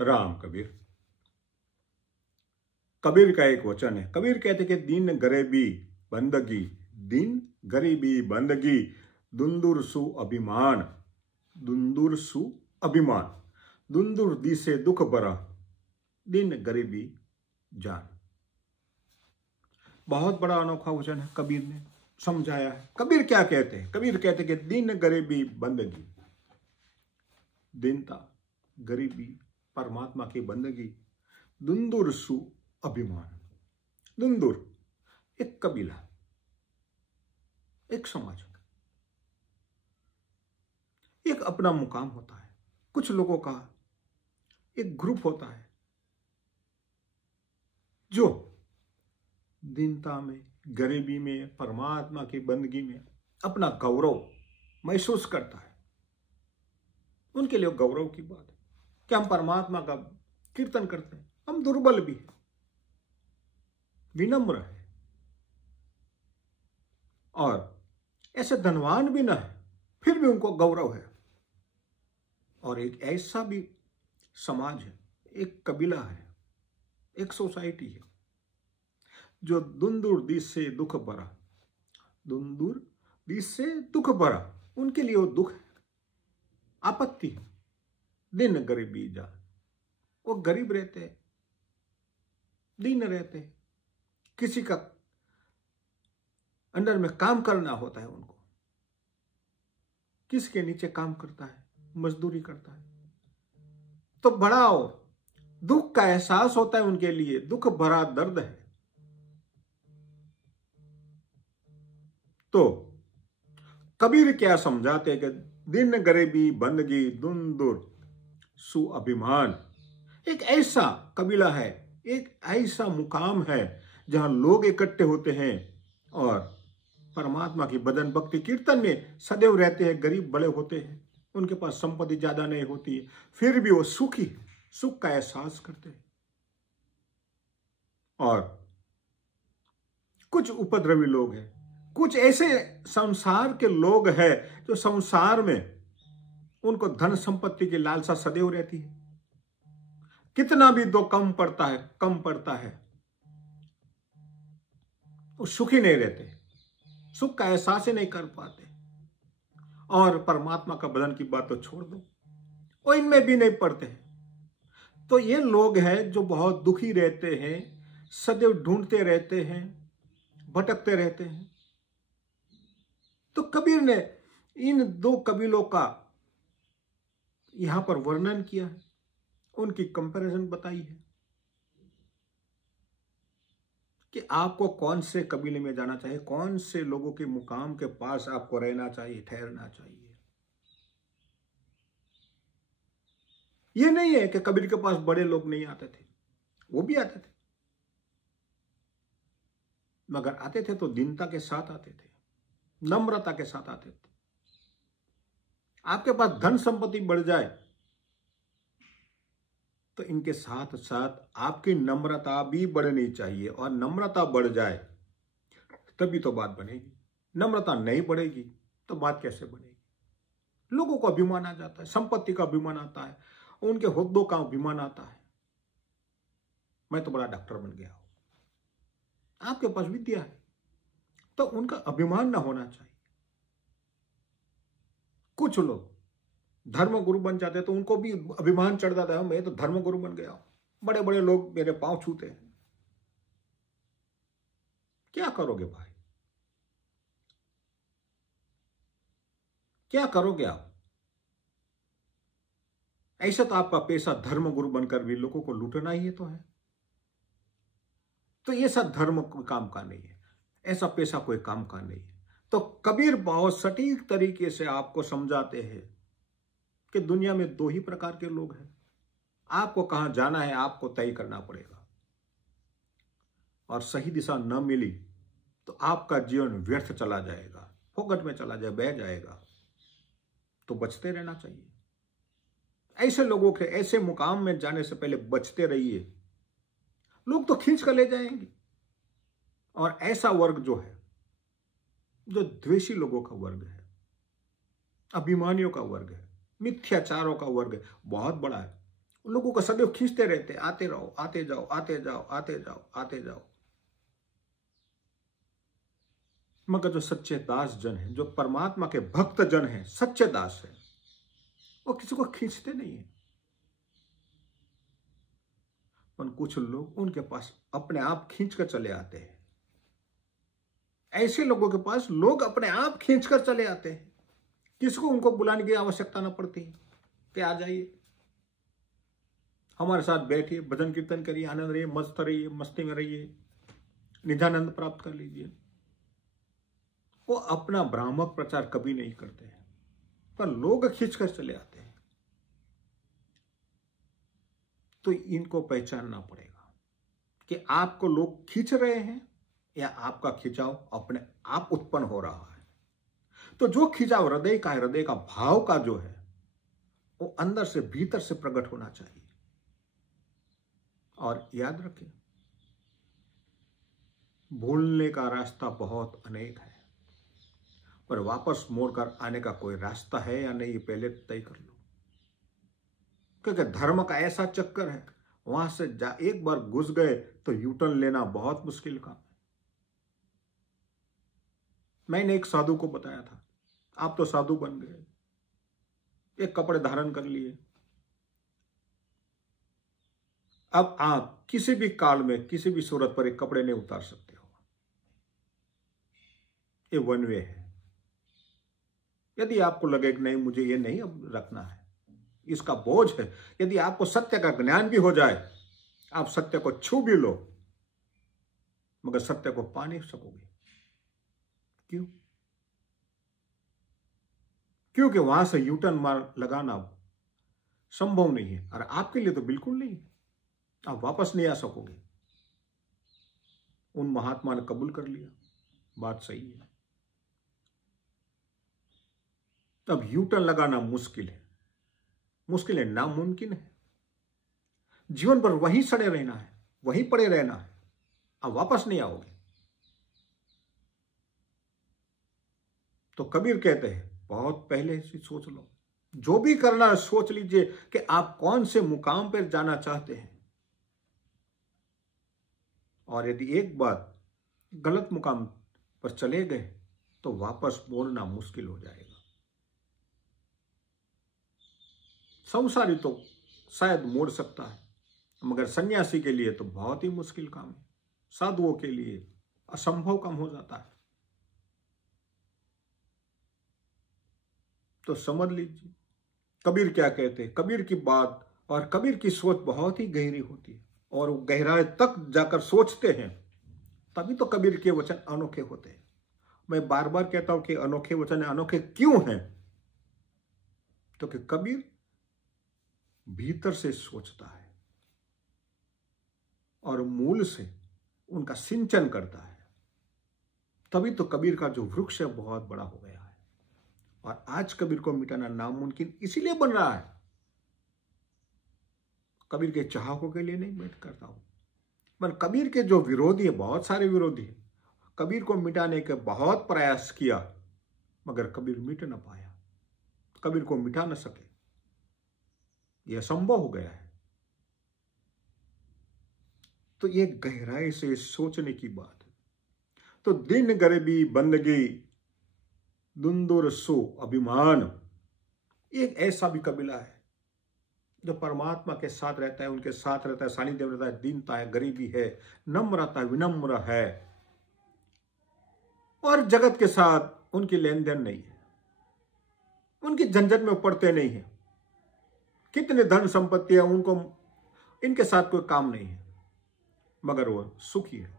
राम कबीर। कबीर का एक वचन है। कबीर कहते कि दिन गरीबी बंदगी, दिन गरीबी बंदगी, दुंदुर सु अभिमान, दुंदुर सु अभिमान, दुंदुर दिसे दुख भरा, दिन गरीबी जान। बहुत बड़ा अनोखा वचन है, कबीर ने समझाया है। कबीर क्या कहते हैं? कबीर कहते कि दिन गरीबी बंदगी, दीनता, गरीबी, परमात्मा की बंदगी, दुंदुर सु अभिमान। दुंदुर एक कबीला, एक समाज, एक अपना मुकाम होता है। कुछ लोगों का एक ग्रुप होता है जो दीनता में, गरीबी में, परमात्मा की बंदगी में अपना गौरव महसूस करता है। उनके लिए गौरव की बात है कि हम परमात्मा का कीर्तन करते हैं। हम दुर्बल भी हैं, विनम्र है, और ऐसे धनवान भी ना है, फिर भी उनको गौरव है। और एक ऐसा भी समाज है, एक कबीला है, एक सोसाइटी है जो दुंदुर दिस से दुख भरा, दुंदुर दिस से दुख भरा, उनके लिए वो दुख है, आपत्ति है। दिन गरीबी जान, वो गरीब रहते हैं, दीन रहते हैं, किसी का अंडर में काम करना होता है उनको, किसके नीचे काम करता है, मजदूरी करता है, तो बड़ा दुख का एहसास होता है उनके लिए, दुख भरा दर्द है। तो कबीर क्या समझाते हैं कि दिन गरीबी बंदगी, दुंदुर सु अभिमान। एक ऐसा कबीला है, एक ऐसा मुकाम है जहां लोग इकट्ठे होते हैं और परमात्मा की भजन भक्ति कीर्तन में सदैव रहते हैं। गरीब बड़े होते हैं, उनके पास संपत्ति ज्यादा नहीं होती है, फिर भी वो सुखी, सुख का एहसास करते हैं। और कुछ उपद्रवी लोग हैं, कुछ ऐसे संसार के लोग हैं जो संसार में उनको धन संपत्ति की लालसा सदैव रहती है। कितना भी दो कम पड़ता है, वो सुखी नहीं रहते, सुख का एहसास ही नहीं कर पाते। और परमात्मा का भजन की बात तो छोड़ दो, वो इनमें भी नहीं पड़ते हैं। तो ये लोग हैं जो बहुत दुखी रहते हैं, सदैव ढूंढते रहते हैं, भटकते रहते हैं। तो कबीर ने इन दो कबीलों का यहां पर वर्णन किया है, उनकी कंपैरिजन बताई है कि आपको कौन से कबीले में जाना चाहिए, कौन से लोगों के मुकाम के पास आपको रहना चाहिए, ठहरना चाहिए। ये नहीं है कि कबीर के पास बड़े लोग नहीं आते थे, वो भी आते थे, मगर आते थे तो दीनता के साथ आते थे, नम्रता के साथ आते थे। आपके पास धन संपत्ति बढ़ जाए तो इनके साथ साथ आपकी नम्रता भी बढ़नी चाहिए, और नम्रता बढ़ जाए तभी तो बात बनेगी। नम्रता नहीं बढ़ेगी तो बात कैसे बनेगी? लोगों को अभिमान आ जाता है, संपत्ति का अभिमान आता है, उनके हुद्दों का अभिमान आता है। मैं तो बड़ा डॉक्टर बन गया हूं, आपके पास विद्या है, तो उनका अभिमान ना होना चाहिए। कुछ लोग धर्म गुरु बन जाते हैं तो उनको भी अभिमान चढ़ जाता है, मैं तो धर्म गुरु बन गया हूं, बड़े बड़े लोग मेरे पांव छूते हैं। क्या करोगे भाई, क्या करोगे आप? ऐसा तो आपका पेशा धर्म गुरु बनकर भी लोगों को लूटना ही तो है। तो ये सब धर्म काम का नहीं है, ऐसा पेशा कोई काम का नहीं है। तो कबीर बहुत सटीक तरीके से आपको समझाते हैं कि दुनिया में दो ही प्रकार के लोग हैं। आपको कहां जाना है आपको तय करना पड़ेगा, और सही दिशा न मिली तो आपका जीवन व्यर्थ चला जाएगा, फोकट में चला जाए, बह जाएगा। तो बचते रहना चाहिए। ऐसे लोगों के ऐसे मुकाम में जाने से पहले बचते रहिए, लोग तो खींच कर ले जाएंगे। और ऐसा वर्ग जो है, जो द्वेषी लोगों का वर्ग है, अभिमानियों का वर्ग है, मिथ्याचारों का वर्ग है, बहुत बड़ा है, लोगों को सदैव खींचते रहते, आते रहो, आते जाओ, आते जाओ, आते जाओ, आते जाओ। मगर जो सच्चे दास जन है, जो परमात्मा के भक्त जन है, सच्चे दास है, वो किसी को खींचते नहीं है। पर कुछ लोग उनके पास अपने आप खींच कर चले आते हैं। ऐसे लोगों के पास लोग अपने आप खींचकर चले आते हैं, किसको उनको बुलाने की आवश्यकता न पड़ती है कि आ जाइए, हमारे साथ बैठिए, भजन कीर्तन करिए, आनंद रहिए, मस्त रहिए, मस्ती में रहिए, निधानंद प्राप्त कर लीजिए। वो अपना भ्रामक प्रचार कभी नहीं करते हैं, पर लोग खींचकर चले आते हैं। तो इनको पहचानना पड़ेगा कि आपको लोग खींच रहे हैं या आपका खिंचाव अपने आप उत्पन्न हो रहा है। तो जो खिंचाव हृदय का है, हृदय का भाव का जो है, वो अंदर से भीतर से प्रकट होना चाहिए। और याद रखें, भूलने का रास्ता बहुत अनेक है, पर वापस मोड़कर आने का कोई रास्ता है या नहीं, ये पहले तय कर लो। क्योंकि धर्म का ऐसा चक्कर है, वहां से एक बार घुस गए तो यूटर्न लेना बहुत मुश्किल काम है। मैंने एक साधु को बताया था, आप तो साधु बन गए, एक कपड़े धारण कर लिए, अब आप किसी भी काल में किसी भी सूरत पर एक कपड़े नहीं उतार सकते हो। ये वन वे है। यदि आपको लगे कि नहीं मुझे ये नहीं अब रखना है, इसका बोझ है, यदि आपको सत्य का ज्ञान भी हो जाए, आप सत्य को छू भी लो, मगर सत्य को पा नहीं सकोगे। क्यों? क्योंकि वहां से यूटर्न मार लगाना संभव नहीं है, और आपके लिए तो बिल्कुल नहीं है। आप वापस नहीं आ सकोगे। उन महात्मा ने कबूल कर लिया, बात सही है। अब यूटर्न लगाना मुश्किल है, नामुमकिन है। जीवन भर वहीं सड़े रहना है, वहीं पड़े रहना है, अब वापस नहीं आओगे। तो कबीर कहते हैं, बहुत पहले से सोच लो, जो भी करना है सोच लीजिए कि आप कौन से मुकाम पर जाना चाहते हैं। और यदि एक बार गलत मुकाम पर चले गए तो वापस मोड़ना मुश्किल हो जाएगा। संसारी तो शायद मोड़ सकता है, मगर सन्यासी के लिए तो बहुत ही मुश्किल काम है, साधुओं के लिए असंभव काम हो जाता है। तो समझ लीजिए कबीर क्या कहते हैं। कबीर की बात और कबीर की सोच बहुत ही गहरी होती है, और वो गहराई तक जाकर सोचते हैं, तभी तो कबीर के वचन अनोखे होते हैं। मैं बार बार कहता हूं कि अनोखे वचन अनोखे क्यों हैं? क्योंकि कबीर भीतर से सोचता है और मूल से उनका सिंचन करता है, तभी तो कबीर का जो वृक्ष है बहुत बड़ा हो गया है। और आज कबीर को मिटाना नामुमकिन इसीलिए बन रहा है। कबीर के चाहकों के लिए नहीं मैं करता हूं, पर कबीर के जो विरोधी है, बहुत सारे विरोधी है, कबीर को मिटाने के बहुत प्रयास किया, मगर कबीर मिट न पाया, कबीर को मिटा न सके, यह संभव हो गया है। तो ये गहराई से सोचने की बात है। तो दिन गरीबी बंदगी दुंदुर सो अभिमान, एक ऐसा भी कबीला है जो परमात्मा के साथ रहता है, उनके साथ रहता है, सानिध्य में रहता है, दीनता है, गरीबी है, नम्रता, विनम्र है, और जगत के साथ उनकी लेन देन नहीं है, उनकी झंझट में पड़ते नहीं है। कितने धन संपत्ति है उनको, इनके साथ कोई काम नहीं है, मगर वो सुखी है,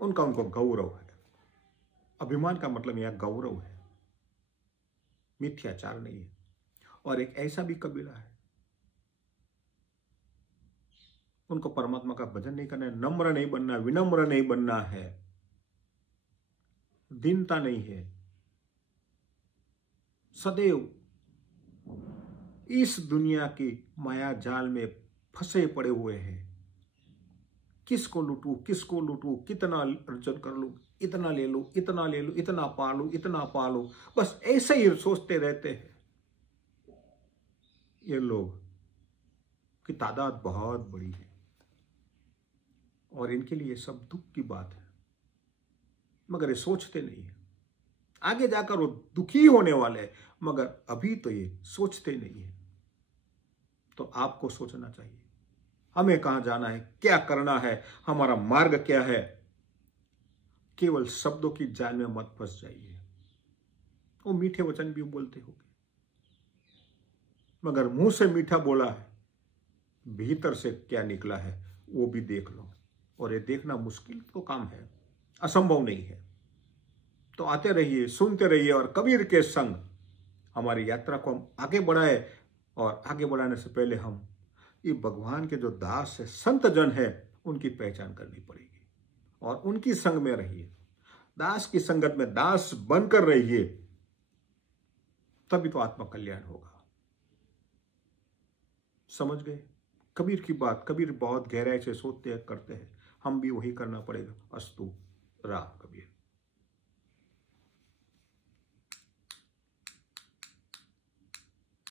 उनको गौरव है। अभिमान का मतलब यह गौरव है, मिथ्याचार नहीं है। और एक ऐसा भी कबीला है, उनको परमात्मा का भजन नहीं करना है, नम्र नहीं बनना, विनम्र नहीं बनना है, दीनता नहीं है, सदैव इस दुनिया की माया जाल में फंसे पड़े हुए हैं। किसको लूटूं, किसको लूटूं, कितना अर्जन कर लूं, इतना ले लूं, इतना ले लूं, इतना पा लूं, इतना पा लूं, बस ऐसे ही सोचते रहते हैं ये लोग। की तादाद बहुत बड़ी है और इनके लिए सब दुख की बात है, मगर ये सोचते नहीं है। आगे जाकर वो दुखी होने वाले हैं, मगर अभी तो ये सोचते नहीं है। तो आपको सोचना चाहिए हमें कहां जाना है, क्या करना है, हमारा मार्ग क्या है। केवल शब्दों की जाल में मत फंस जाइए। वो मीठे वचन भी बोलते होंगे, मगर मुंह से मीठा बोला है, भीतर से क्या निकला है वो भी देख लो। और ये देखना मुश्किल तो काम है, असंभव नहीं है। तो आते रहिए, सुनते रहिए और कबीर के संग हमारी यात्रा को हम आगे बढ़ाए। और आगे बढ़ाने से पहले हम ये भगवान के जो दास है, संत जन है, उनकी पहचान करनी पड़ेगी और उनकी संग में रहिए। दास की संगत में दास बनकर रहिए, तभी तो आत्मा कल्याण होगा। समझ गए कबीर की बात? कबीर बहुत गहराई से सोचते हैं, करते हैं, हम भी वही करना पड़ेगा। अस्तु रा।